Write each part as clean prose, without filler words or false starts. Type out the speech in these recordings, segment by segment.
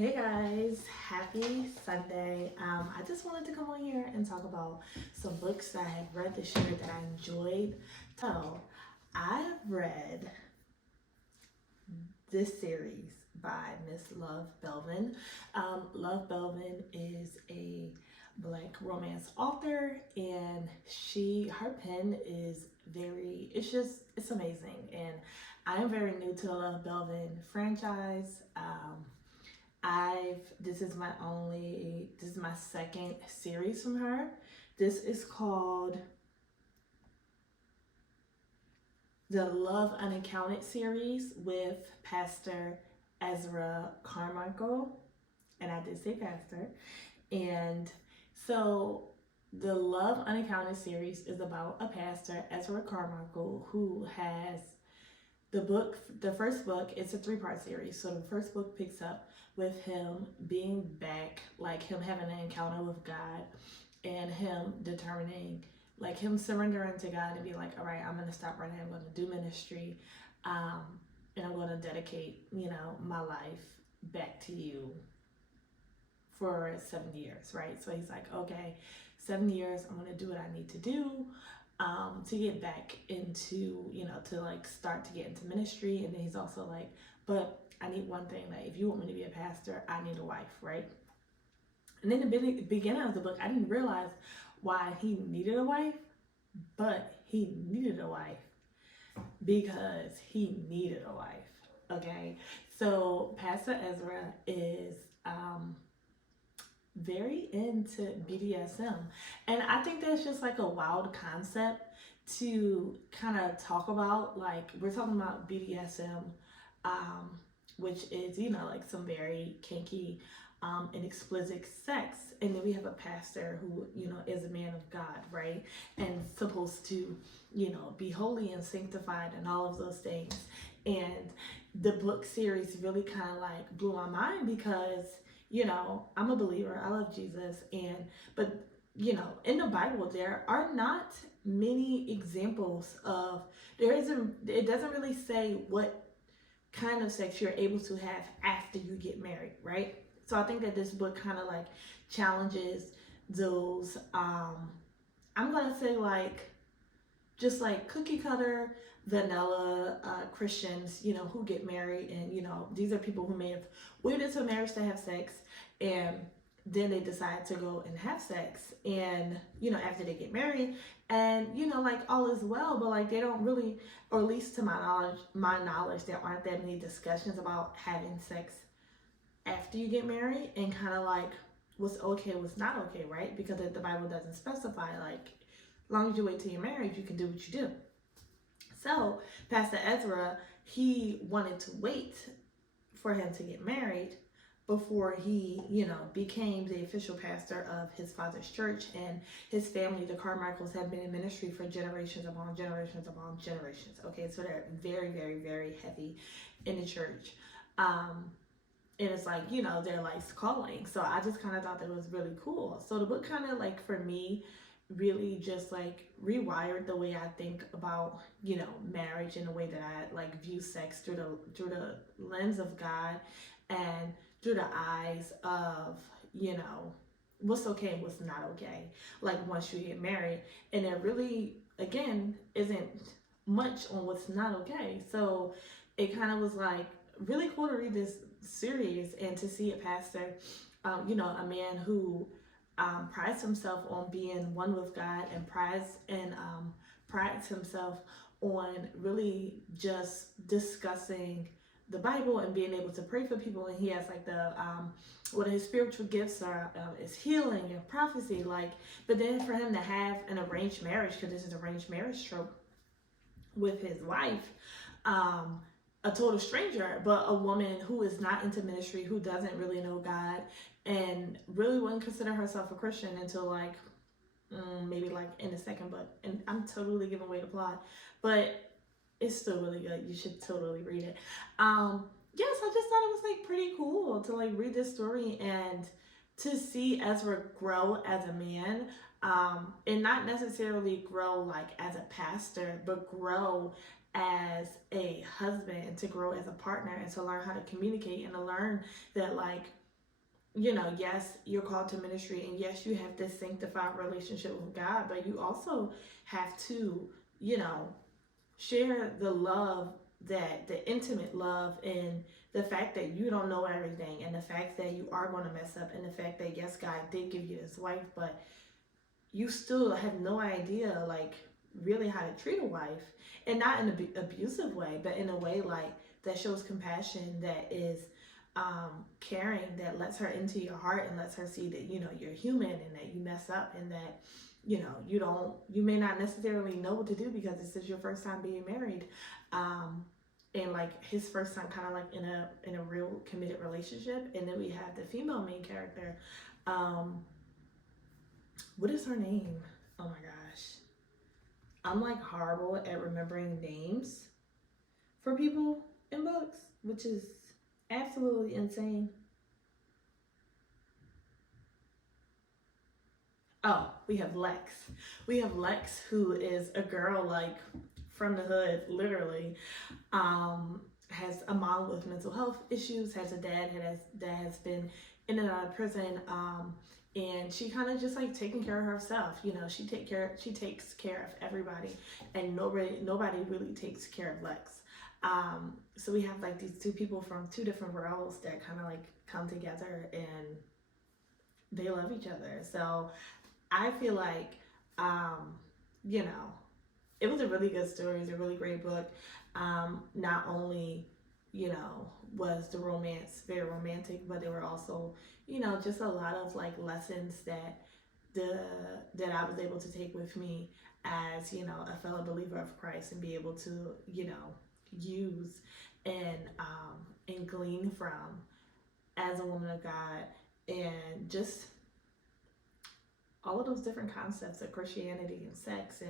Hey guys, happy Sunday. I just wanted to come on here and talk about some books that I have read this year that I enjoyed. So, I have read this series by Miss Love Belvin. Love Belvin is a Black romance author, and her pen is it's amazing. And I am very new to the Love Belvin franchise. This is my second series from her. This is called the Love Unaccounted series with Pastor Ezra Carmichael. And I did say pastor. And so the Love Unaccounted series is about a pastor, Ezra Carmichael, who has the first book, it's a three-part series. So the first book picks up with him being back, like him having an encounter with God and him determining, like him surrendering to God and be like, all right, I'm going to stop running. I'm going to do ministry. And I'm going to dedicate, my life back to you for 7 years, right? So he's like, okay, 7 years, I'm going to do what I need to do to get back into, to like start to get into ministry. And then he's also like, but I need one thing, like if you want me to be a pastor, I need a wife, right? And then the beginning of the book, I didn't realize why he needed a wife, but he needed a wife because he needed a wife, okay? So Pastor Ezra is very into BDSM. And I think that's just like a wild concept to kind of talk about. Like, we're talking about BDSM, which is, like some very kinky and explicit sex. And then we have a pastor who, is a man of God, right? And supposed to, be holy and sanctified and all of those things. And the book series really kind of like blew my mind because I'm a believer. I love Jesus. But in the Bible, there are not many examples of, it doesn't really say what kind of sex you're able to have after you get married, right? So I think that this book kind of like challenges those, I'm going to say like, just like cookie cutter vanilla Christians, who get married, and these are people who may have waited into a marriage to have sex, and then they decide to go and have sex, and after they get married, and like all is well, but like they don't really, or at least to my knowledge, there aren't that many discussions about having sex after you get married, and kind of like what's okay, what's not okay, right? Because the Bible doesn't specify, like, as long as you wait till you're married, you can do what you do. So Pastor Ezra, he wanted to wait for him to get married before he, became the official pastor of his father's church. And his family, the Carmichaels, have been in ministry for generations upon generations upon generations. Okay, so they're very, very, very heavy in the church. And it's like, their life's calling. So I just kind of thought that it was really cool. So the book kind of like, for me, really just like rewired the way I think about, marriage, in a way that I like view sex through the lens of God and through the eyes of, what's okay and what's not okay. Like once you get married, and there really, again, isn't much on what's not okay. So it kind of was like really cool to read this series and to see a pastor, a man who prides himself on being one with God, and prides himself on really just discussing the Bible and being able to pray for people. And he has like one of his spiritual gifts are is healing and prophecy. Like, but then for him to have an arranged marriage, because this is arranged marriage trope, with his wife, a total stranger, but a woman who is not into ministry, who doesn't really know God, and really wouldn't consider herself a Christian until like maybe like in the second book. And I'm totally giving away the plot, but it's still really good. You should totally read it. Yes, I just thought it was like pretty cool to like read this story and to see Ezra grow as a man, and not necessarily grow like as a pastor, but grow as a husband, and to grow as a partner, and to learn how to communicate, and to learn that like you know, yes, you're called to ministry, and yes, you have this sanctified relationship with God, but you also have to, you know, share the love, that the intimate love, and the fact that you don't know everything, and the fact that you are going to mess up, and the fact that yes, God did give you this wife, but you still have no idea, like, really how to treat a wife, and not in an abusive way, but in a way like that shows compassion, that is caring, that lets her into your heart and lets her see that, you know, you're human, and that you mess up, and that, you know, you may not necessarily know what to do because this is your first time being married, and like his first time kind of like in a real committed relationship. And then we have the female main character. What is her name? Oh my gosh, I'm like horrible at remembering names for people in books, which is absolutely insane. Oh, we have Lex. We have Lex, who is a girl like from the hood, literally. Has a mom with mental health issues, has a dad that has been in and out of prison, and she kind of just like taking care of herself. You know, she takes care of everybody, and nobody really takes care of Lex. So we have like these two people from two different worlds that kind of like come together, and they love each other. So I feel like, you know, it was a really good story. It was a really great book. Not only, you know, was the romance very romantic, but there were also, you know, just a lot of like lessons that I was able to take with me as, you know, a fellow believer of Christ, and be able to, you know, use and glean from as a woman of God, and just all of those different concepts of Christianity and sex,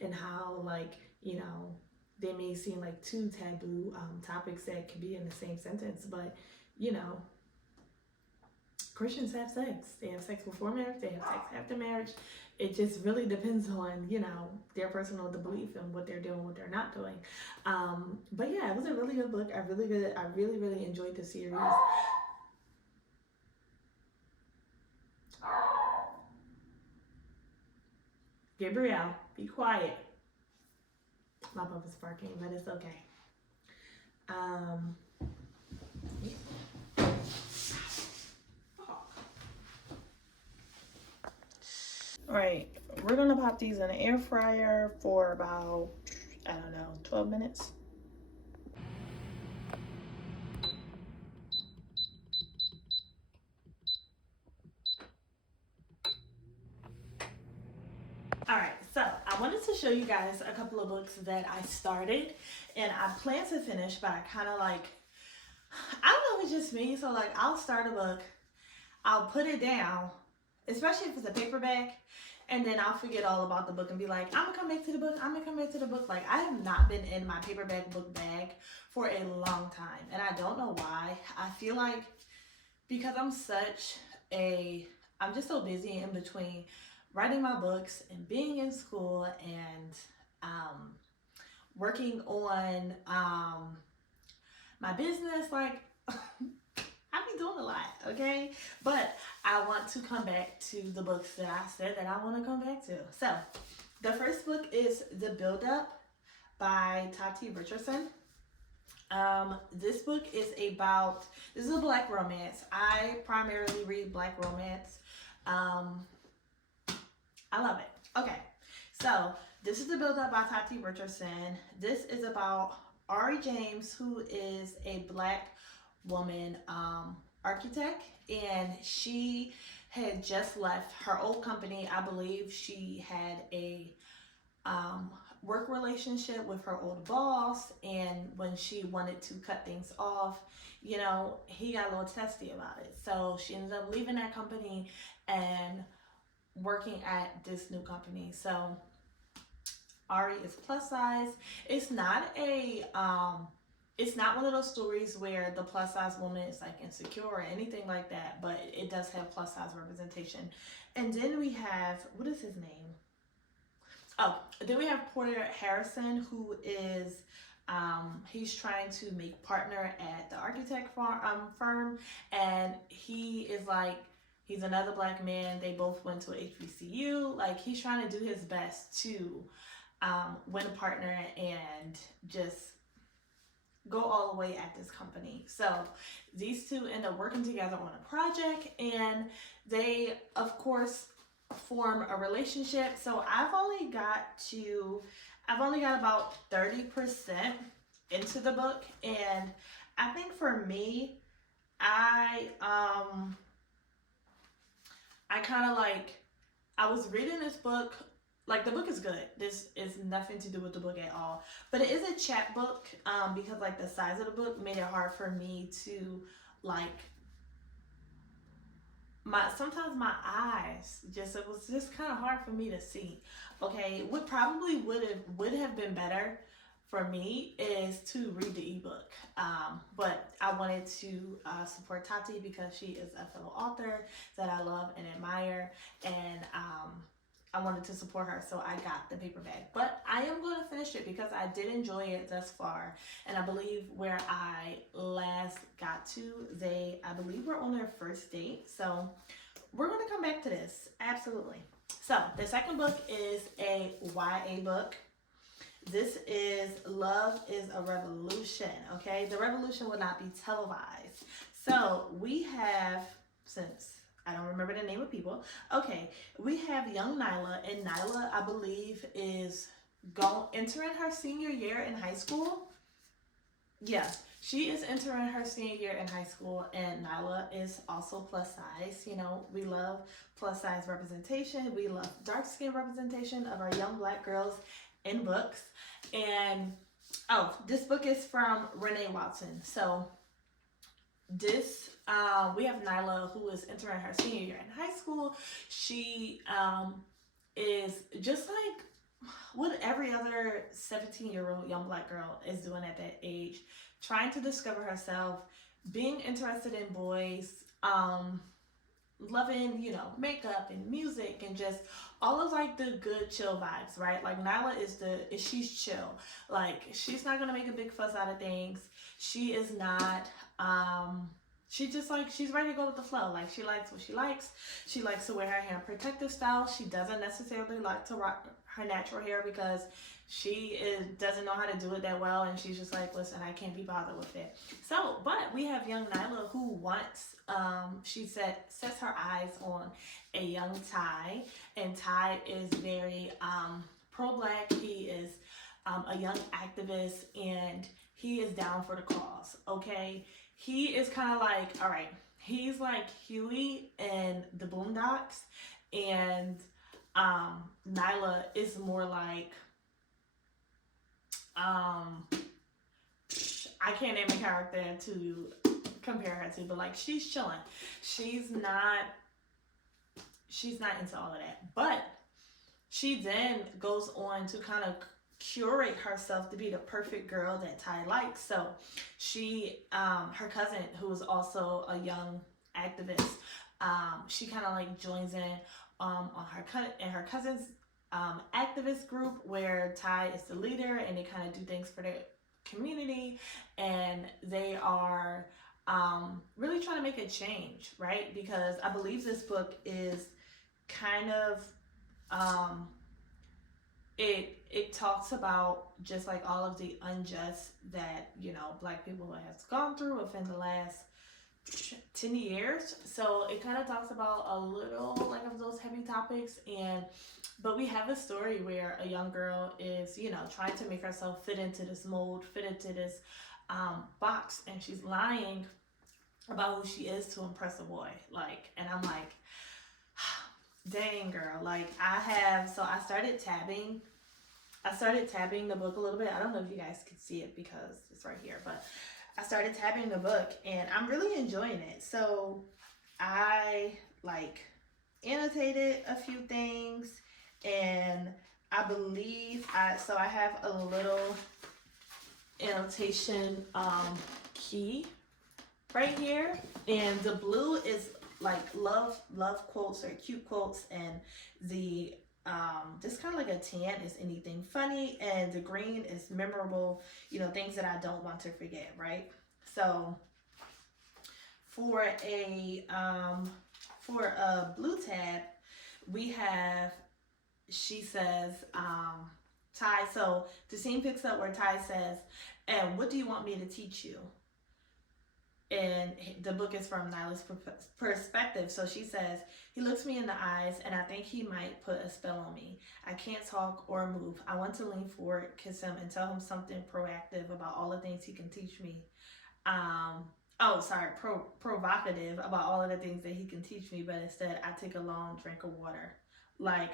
and how, like, you know, they may seem like two taboo topics that can be in the same sentence, but, you know, Christians have sex. They have sex before marriage, they have sex after marriage. It just really depends on, you know, their personal belief and what they're doing, what they're not doing. But yeah, it was a really good book. I really enjoyed the series. Gabrielle, be quiet. My puppy's barking, but it's okay. All right, we're gonna pop these in the air fryer for about, I don't know, 12 minutes. All right, so I wanted to show you guys a couple of books that I started and I plan to finish, but I kind of like, I don't know if it's just me. So like, I'll start a book, I'll put it down, especially if it's a paperback, and then I'll forget all about the book and be like, I'm gonna come back to the book, I'm gonna come back to the book. Like, I have not been in my paperback book bag for a long time, and I don't know why. I feel like because I'm just so busy in between writing my books and being in school and working on my business, like, I be doing a lot, okay? But I want to come back to the books that I said that I want to come back to. So the first book is The Build Up by Tati Richardson. This book is this is a Black romance. I primarily read Black romance. I love it. Okay, so this is The Build Up by Tati Richardson. This is about Ari James, who is a Black woman architect, and she had just left her old company. I believe she had a work relationship with her old boss, and when she wanted to cut things off, you know, he got a little testy about it. So she ended up leaving that company and working at this new company. So Ari is plus size. It's not one of those stories where the plus size woman is like insecure or anything like that, but it does have plus size representation. And then we have, what is his name? Oh, then we have Porter Harrison, who is He's trying to make partner at the architect firm, and he is like, he's another black man. They both went to HBCU. Like, he's trying to do his best to win a partner and just go all the way at this company. So these two end up working together on a project, and they, of course, form a relationship. So I've only got about 30% into the book, and I think for me, I kind of like, I was reading this book, like, the book is good. This is nothing to do with the book at all, but it is a chapbook, because like the size of the book made it hard for me to like, sometimes my eyes just, it was just kind of hard for me to see. Okay, what probably would have been better for me is to read the ebook, but I wanted to support Tati because she is a fellow author that I love and admire, and I wanted to support her, so I got the paperback. But I am going to finish it because I did enjoy it thus far, and I believe where I last got to, I believe we're on their first date, so we're going to come back to this, absolutely. So the second book is a YA book. This is Love is a Revolution, okay? The revolution will not be televised. So we have, since I don't remember the name of people, okay, we have young Nyla, and Nyla, I believe, is entering her senior year in high school. Yeah, she is entering her senior year in high school, and Nyla is also plus size. You know, we love plus size representation. We love dark skin representation of our young black girls in books. And this book is from Renee Watson. So this, we have Nyla, who is entering her senior year in high school. She is just like what every other 17-year-old young black girl is doing at that age, trying to discover herself, being interested in boys, loving, you know, makeup and music and just all of like the good chill vibes, right? Like Nyla she's chill. Like, she's not gonna make a big fuss out of things. She is not, she just like, she's ready to go with the flow. Like, she likes what she likes. She likes to wear her hair in protective style. She doesn't necessarily like to rock her natural hair because she doesn't know how to do it that well, and she's just like, listen, I can't be bothered with it. So, but we have young Nyla who wants, she sets her eyes on a young Ty, and Ty is very pro-black. He is a young activist, and he is down for the cause, okay? He is kind of like, all right, he's like Huey in the Boondocks, and Nyla is more like, I can't name a character to compare her to, but like, she's chilling. She's not into all of that, but she then goes on to kind of curate herself to be the perfect girl that Ty likes. So she, her cousin, who is also a young activist, she kind of like joins in on her cousin's activist group, where Ty is the leader, and they kind of do things for the community, and they are really trying to make a change, right? Because I believe this book is kind of it talks about just like all of the unjust that, you know, black people have gone through within the last 10 years. So it kind of talks about a little like of those heavy topics, but we have a story where a young girl is, you know, trying to make herself fit into this mold, fit into this box, and she's lying about who she is to impress a boy. Like, and I'm like, dang girl. Like, I started tabbing the book a little bit. I don't know if you guys can see it because it's right here, but I started tabbing the book, and I'm really enjoying it. So I like annotated a few things, and I believe I have a little annotation key right here, and the blue is like love quotes or cute quotes, and the just kind of like a tan is anything funny, and the green is memorable, you know, things that I don't want to forget, right? So for a blue tab, we have, she says, Ty, so the scene picks up where Ty says, and what do you want me to teach you? And the book is from Nyla's perspective. So she says, he looks me in the eyes and I think he might put a spell on me. I can't talk or move. I want to lean forward, kiss him, and tell him something proactive about all the things he can teach me. Provocative about all of the things that he can teach me, but instead I take a long drink of water. Like,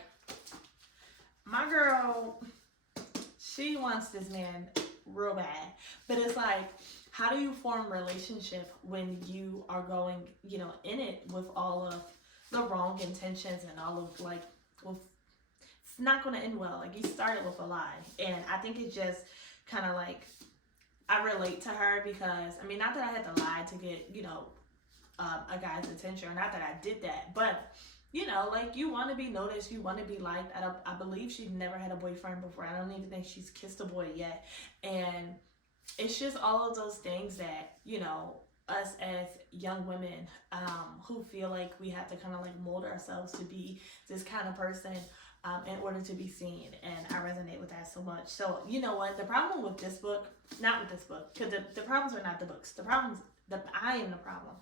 my girl, she wants this man real bad. But it's like, how do you form a relationship when you are going, you know, in it with all of the wrong intentions and all of like, well, it's not going to end well. Like, you started with a lie. And I think it just kind of like, I relate to her because, I mean, not that I had to lie to get, you know, a guy's attention, or not that I did that, but, you know, like, you want to be noticed, you want to be liked. I believe she's never had a boyfriend before. I don't even think she's kissed a boy yet. And it's just all of those things that, you know, us as young women who feel like we have to kind of like mold ourselves to be this kind of person in order to be seen. And I resonate with that so much. So, you know what? The problem with this book, not with this book, because the problems are not the books. The problems, I am the problem.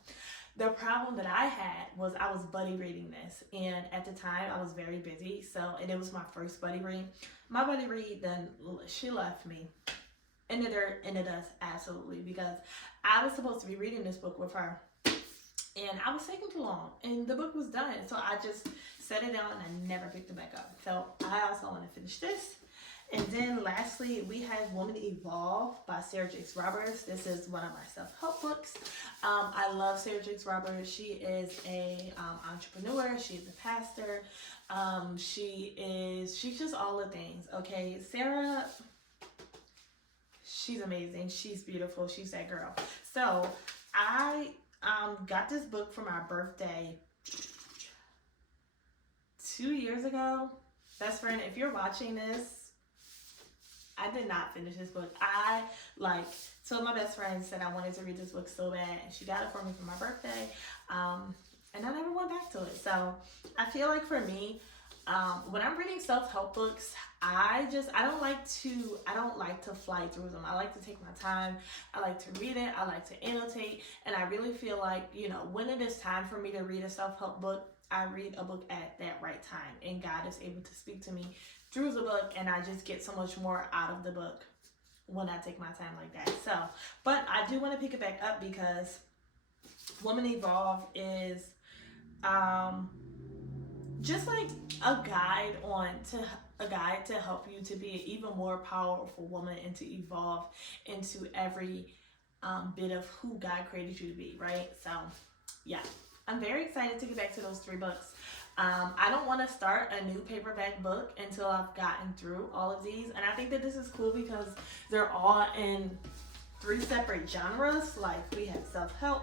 The problem that I had was I was buddy reading this. And at the time, I was very busy. So, and it was my first buddy read. My buddy read, then she left me. And it does, absolutely, because I was supposed to be reading this book with her, and I was taking too long, and the book was done, so I just set it down and I never picked it back up. So I also want to finish this. And then lastly, we have Woman Evolve by Sarah Jakes Roberts. This is one of my self-help books. I love Sarah Jakes Roberts. She is a entrepreneur. She's a pastor. She's just all the things. Okay, Sarah, she's amazing. She's beautiful. She's that girl. So I got this book for my birthday 2 years ago. Best friend, if you're watching this, I did not finish this book. I told my best friend, said I wanted to read this book so bad, and she got it for me for my birthday. And I never went back to it. So I feel like for me, when I'm reading self-help books, I don't like to fly through them. I like to take my time. I like to read it. I like to annotate. And I really feel like, you know, when it is time for me to read a self-help book, I read a book at that right time. And God is able to speak to me through the book. And I just get so much more out of the book when I take my time like that. So, but I do want to pick it back up because Woman Evolve is just like a guide to help you to be an even more powerful woman and to evolve into every bit of who God created you to be, right? So yeah, I'm very excited to get back to those 3 books. I don't want to start a new paperback book until I've gotten through all of these, and I think that this is cool because they're all in 3 separate genres. Like, we have self-help,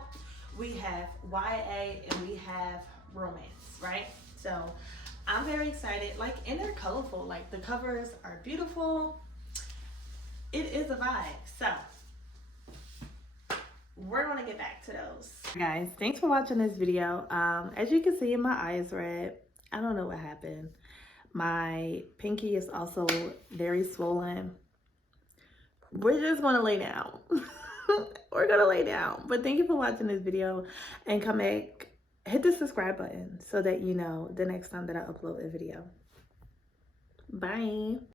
we have YA, and we have romance, right? So I'm very excited. Like, and they're colorful. Like, the covers are beautiful. It is a vibe. So we're going to get back to those. Guys, thanks for watching this video. As you can see, my eye is red. I don't know what happened. My pinky is also very swollen. We're just going to lay down. We're going to lay down. But thank you for watching this video, and come back. Hit the subscribe button so that you know the next time that I upload a video. Bye.